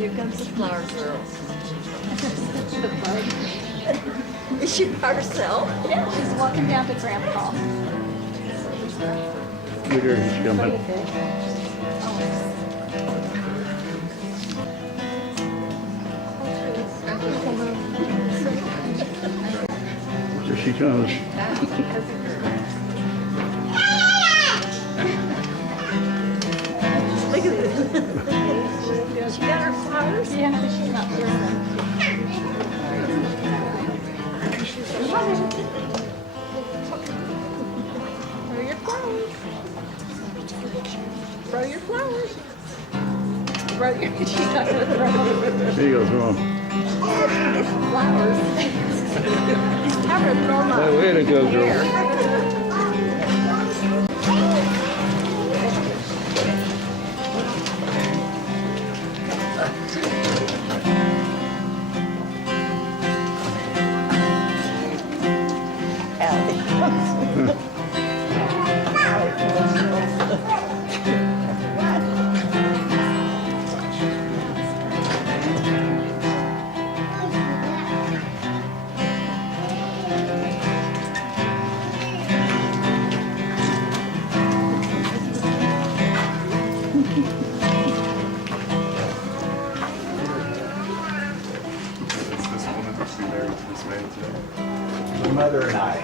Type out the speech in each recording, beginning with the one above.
Here comes the flower girl. Is she by herself? Yeah, she's walking down to Grandpa. Look at her, she's coming. Here she comes. Look at this. She got her flowers. Yeah, she's not here. Throw your flowers. Throw your flowers. Throw your, she's not going to throw them. There you go, throw 'em. These flowers. Have her throw them up. Way to go, girl. My mother and I.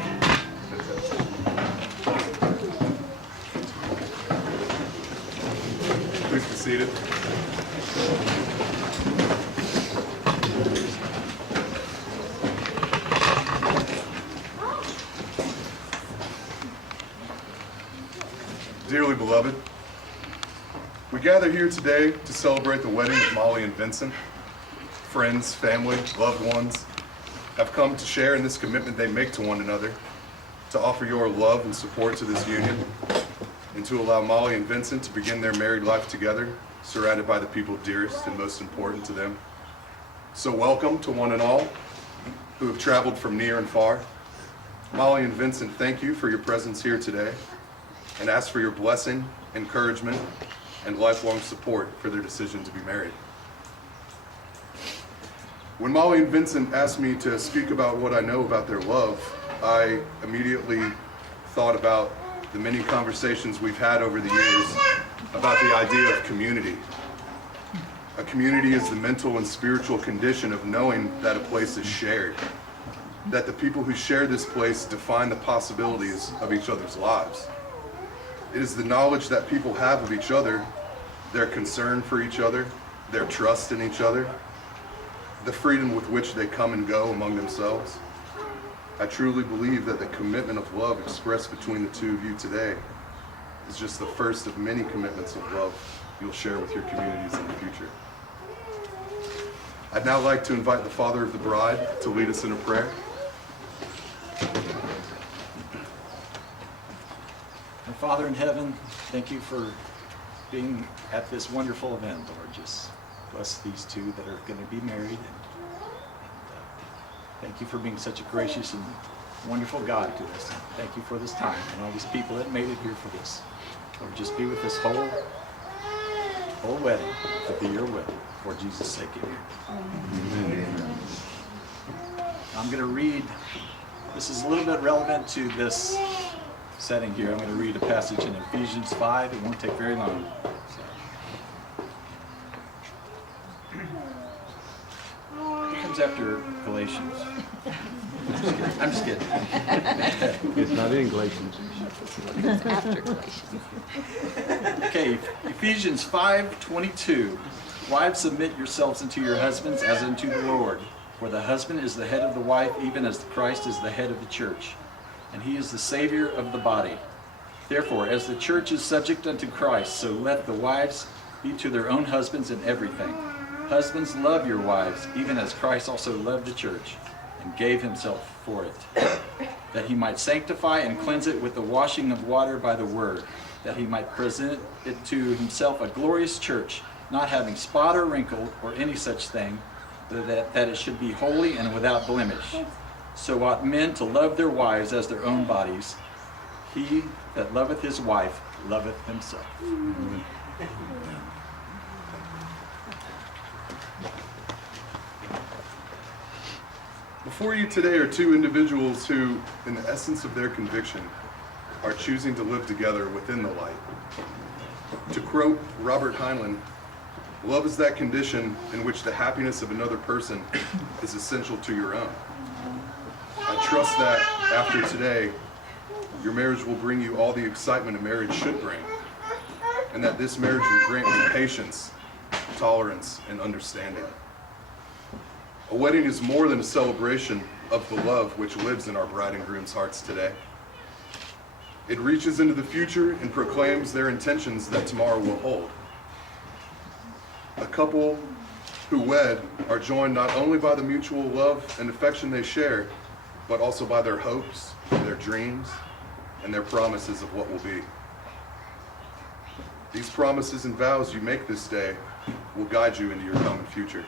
Please be seated. Dearly beloved, we gather here today to celebrate the wedding of Molly and Vincent. Friends, family, loved ones have come to share in this commitment they make to one another, to offer your love and support to this union, and to allow Molly and Vincent to begin their married life together, surrounded by the people dearest and most important to them. So welcome to one and all who have traveled from near and far. Molly and Vincent, thank you for your presence here today, and ask for your blessing, encouragement, and lifelong support for their decision to be married. When Molly and Vincent asked me to speak about what I know about their love, I immediately thought about the many conversations we've had over the years about the idea of community. A community is the mental and spiritual condition of knowing that a place is shared, that the people who share this place define the possibilities of each other's lives. It is the knowledge that people have of each other, their concern for each other, their trust in each other, the freedom with which they come and go among themselves. I truly believe that the commitment of love expressed between the two of you today is just the first of many commitments of love you'll share with your communities in the future. I'd now like to invite the father of the bride to lead us in a prayer. Our Father in heaven, thank you for being at this wonderful event, Lord. Just bless these two that are going to be married. And thank you for being such a gracious and wonderful God to us. And thank you for this time and all these people that made it here for this. Lord, just be with this whole wedding to be your will. For Jesus' sake, amen. I'm going to read, this is a little bit relevant to this setting here. I'm going to read a passage in Ephesians 5. It won't take very long. It comes after Galatians. I'm just kidding. It's not in Galatians. After Galatians. Okay, Ephesians 5:22. Wives, submit yourselves unto your husbands as unto the Lord. For the husband is the head of the wife, even as Christ is the head of the church. And he is the Savior of the body. Therefore, as the church is subject unto Christ, so let the wives be to their own husbands in everything. Husbands, love your wives, even as Christ also loved the church, and gave himself for it, that he might sanctify and cleanse it with the washing of water by the word, that he might present it to himself a glorious church, not having spot or wrinkle or any such thing, but that it should be holy and without blemish. So ought men to love their wives as their own bodies. He that loveth his wife loveth himself. Before you today are two individuals who, in the essence of their conviction, are choosing to live together within the light. To quote Robert Holliman, love is that condition in which the happiness of another person is essential to your own. I trust that after today, your marriage will bring you all the excitement a marriage should bring, and that this marriage will grant you patience, tolerance, and understanding. A wedding is more than a celebration of the love which lives in our bride and groom's hearts today. It reaches into the future and proclaims their intentions that tomorrow will hold. A couple who wed are joined not only by the mutual love and affection they share, but also by their hopes, their dreams, and their promises of what will be. These promises and vows you make this day will guide you into your common future.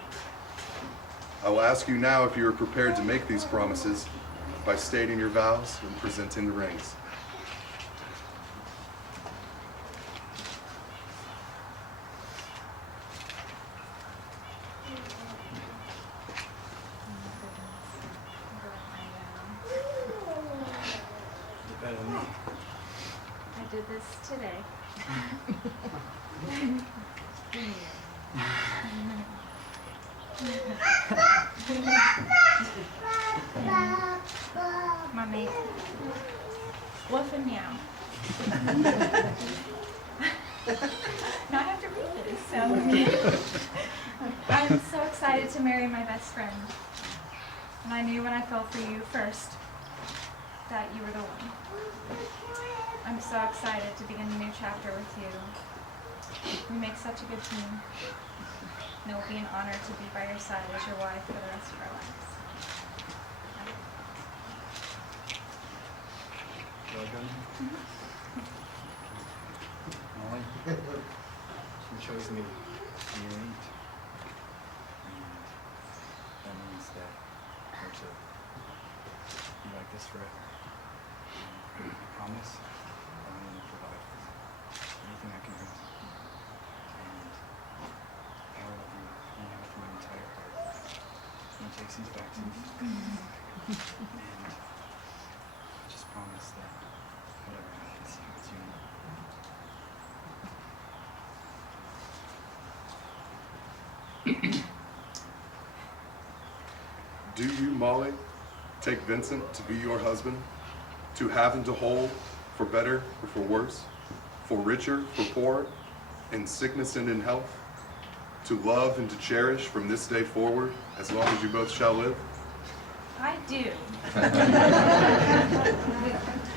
I will ask you now if you are prepared to make these promises by stating your vows and presenting the rings. I did this today. Mommy, woof and meow. Now I have to read this, so I'm so excited to marry my best friend. And I knew when I fell for you first that you were the one. I'm so excited to begin a new chapter with you. We make such a good team. And it will be an honor to be by your side as your wife for the rest of our lives. Molly, you chose me to be your mate. That means that we're to be like this forever. I promise that I'm going to provide everything I can bring. And I will love you with my entire heart. No takesies, backsies. And I just promise that whatever happens, it's you. Do you, Molly, take Vincent to be your husband, to have and to hold, for better or for worse, for richer, for poor, in sickness and in health, to love and to cherish from this day forward, as long as you both shall live? I do.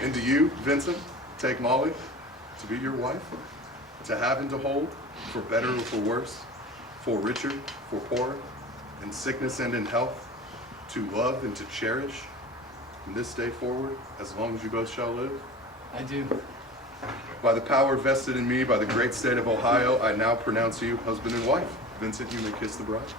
And do you, Vincent, take Molly to be your wife, to have and to hold, for better or for worse, for richer, for poor, in sickness and in health, to love and to cherish from this day forward, as long as you both shall live? I do. By the power vested in me by the great state of Ohio, I now pronounce you husband and wife. Vincent, you may kiss the bride.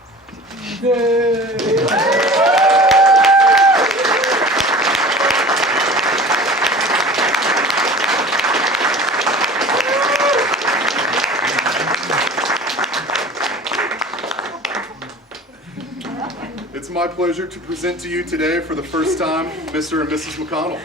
It's my pleasure to present to you today for the first time, Mr. and Mrs. McConnell.